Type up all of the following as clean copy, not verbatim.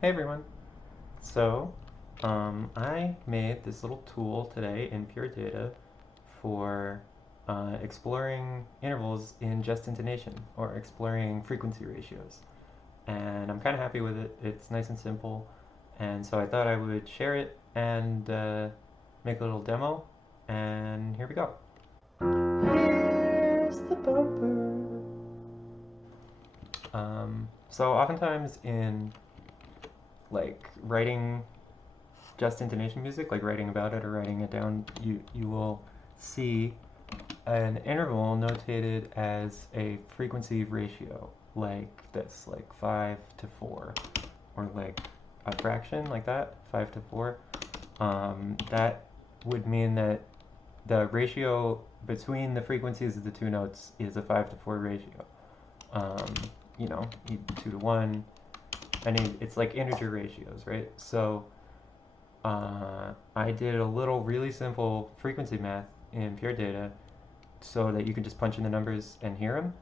Hey everyone. So, I made this little tool today in puredata for exploring intervals in just intonation or exploring frequency ratios. And I'm kind of happy with it. It's nice and simple. And so I thought I would share it and make a little demo. And here we go. Here's the bumper. So oftentimes in like writing just intonation music, like writing about it or writing it down, you will see an interval notated as a frequency ratio, like this, like 5 to 4, or like a fraction like that, 5 to 4. That would mean that the ratio between the frequencies of the two notes is a 5 to 4 ratio. Um, 2 to 1, and it's like integer ratios, right? So I did a little really simple frequency math in puredata so that you can just punch in the numbers and hear them,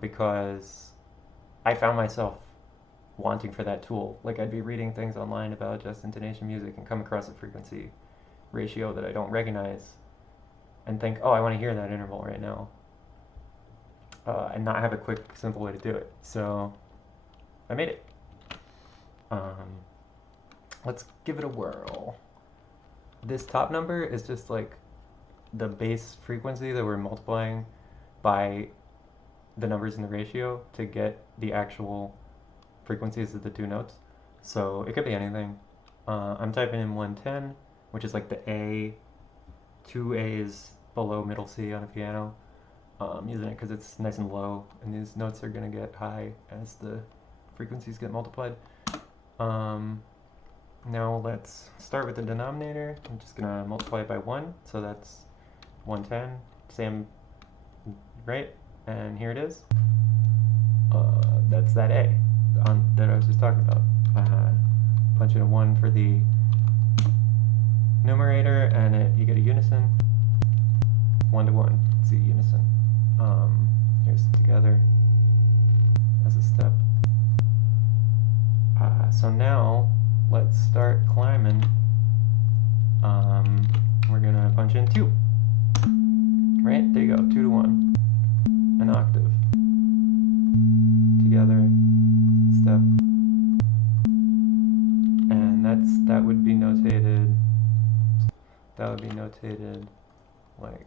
because I found myself wanting for that tool. Like I'd be reading things online about just intonation music and come across a frequency ratio that I don't recognize and think, oh, I want to hear that interval right now, and not have a quick, simple way to do it. So I made it. Um, let's give it a whirl. This top number is just like the base frequency that we're multiplying by the numbers in the ratio to get the actual frequencies of the two notes. So it could be anything. I'm typing in 110, which is like the A, two A's below middle C on a piano. I'm using it because it's nice and low, and these notes are going to get high as the frequencies get multiplied. Um, Now let's start with the denominator. I'm just going to multiply it by 1, so that's 110, same, right? And here it is. That's that A that I was just talking about. Punch in a 1 for the numerator, and you get a unison. 1 to 1, it's a unison. Here's together as a step. So now let's start climbing. We're gonna punch in 2. Right? There you go, 2 to 1. An octave. Together, step. And that would be notated like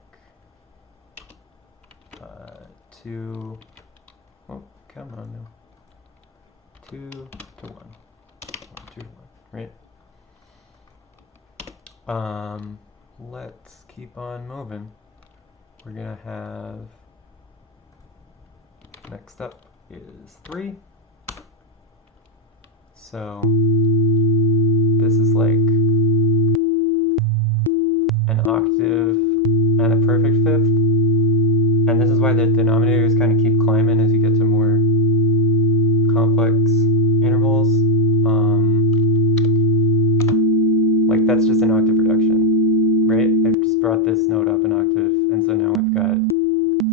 2, oh, come on now. 2 to 1. 2 to 1, right? Let's keep on moving. We're gonna have, next up is 3. So this is like an octave and a perfect fifth. And this is why the denominators kind of keep climbing as you get to more complex intervals. Like that's just an octave reduction, right? I just brought this note up an octave, and so now we've got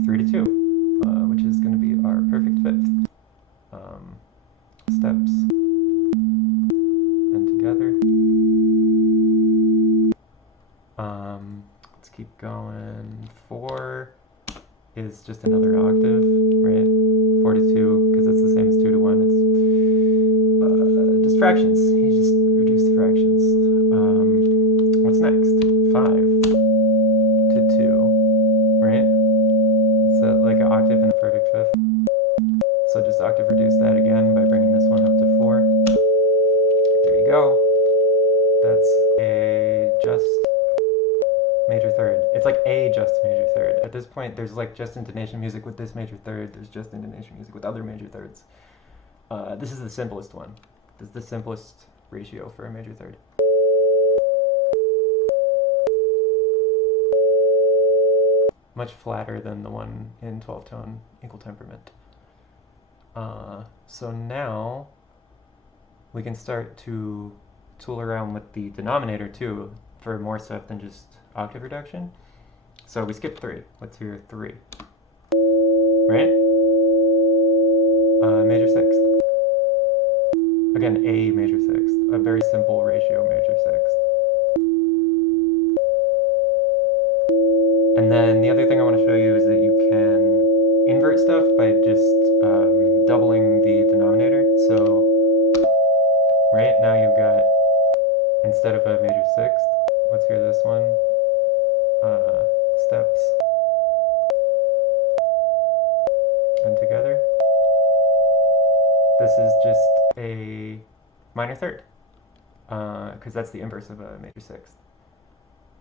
3 to 2, which is going to be our perfect fifth. Steps and together. Let's keep going. 4 is just another octave, right? 4 to 2, because it's the same as 2 to 1. It's just fractions. You just reduce the fractions. What's next? 5 to 2, right? It's like an octave and a perfect fifth. So just octave reduce that again by bringing this one up to 4. There you go. That's a just major third. It's like a just major third. At this point, there's like just intonation music with this major third. There's just intonation music with other major thirds. This is the simplest one. This is the simplest ratio for a major third. Much flatter than the one in 12-tone equal temperament. So now we can start to tool around with the denominator too for more stuff than just octave reduction. So we skipped 3. Let's hear 3. Right? Major sixth. Again, A major sixth, a very simple ratio major sixth. And then the other thing I want to show you is that you can invert stuff by just doubling the denominator. So right now you've got, instead of a major sixth, let's hear this one, steps and together. This is just a minor third, because that's the inverse of a major sixth.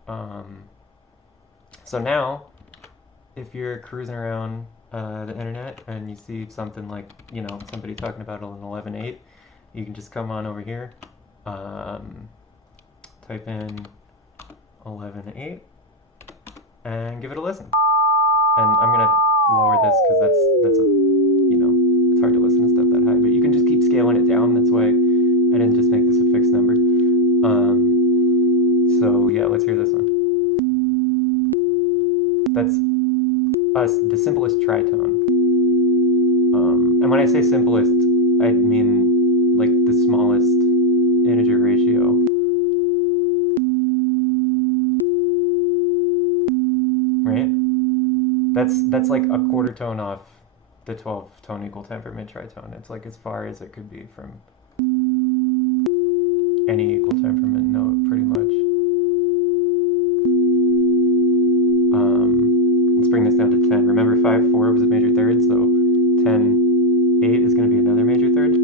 Um, so now, if you're cruising around the internet and you see something like, somebody talking about an 11/8, you can just come on over here, type in 11/8, and give it a listen. And I'm gonna lower this because that's a it's hard to listen to stuff that high, but you can just keep scaling it down. That's why I didn't just make this a fixed number. So yeah, let's hear this one. That's the simplest tritone. And when I say simplest, I mean like the smallest integer ratio. Right? That's like a quarter tone off the 12 tone equal temperament tritone. It's like as far as it could be from any equal temperament note, pretty much. Let's bring this down to 10. Remember 5/4 was a major third, so 10/8 is going to be another major third.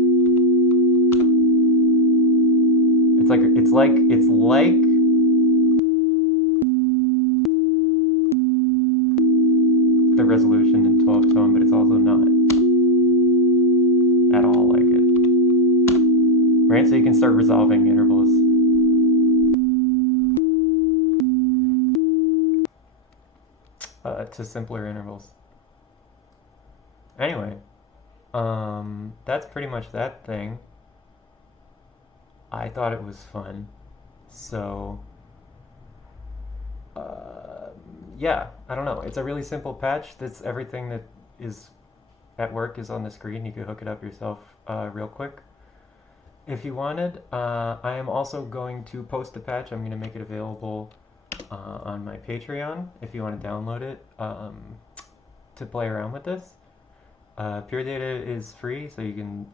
It's like the resolution in 12 tone, but it's also not at all like it. Right? So you can start resolving intervals. To simpler intervals. Anyway, that's pretty much that thing. I thought it was fun. So, yeah, I don't know. It's a really simple patch. That's everything that is at work is on the screen. You can hook it up yourself real quick if you wanted. I am also going to post the patch. I'm going to make it available on my Patreon if you want to download it to play around with this. PureData is free, so you can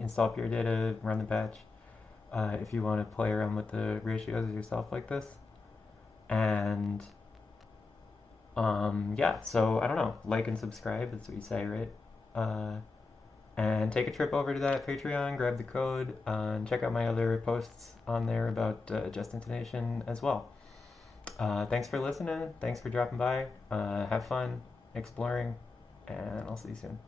install PureData, run the patch if you want to play around with the ratios yourself like this. And yeah, so I don't know, like and subscribe, that's what you say, right? And take a trip over to that Patreon, grab the code, and check out my other posts on there about just intonation as well. Thanks for listening. Thanks for dropping by. Have fun exploring, and I'll see you soon.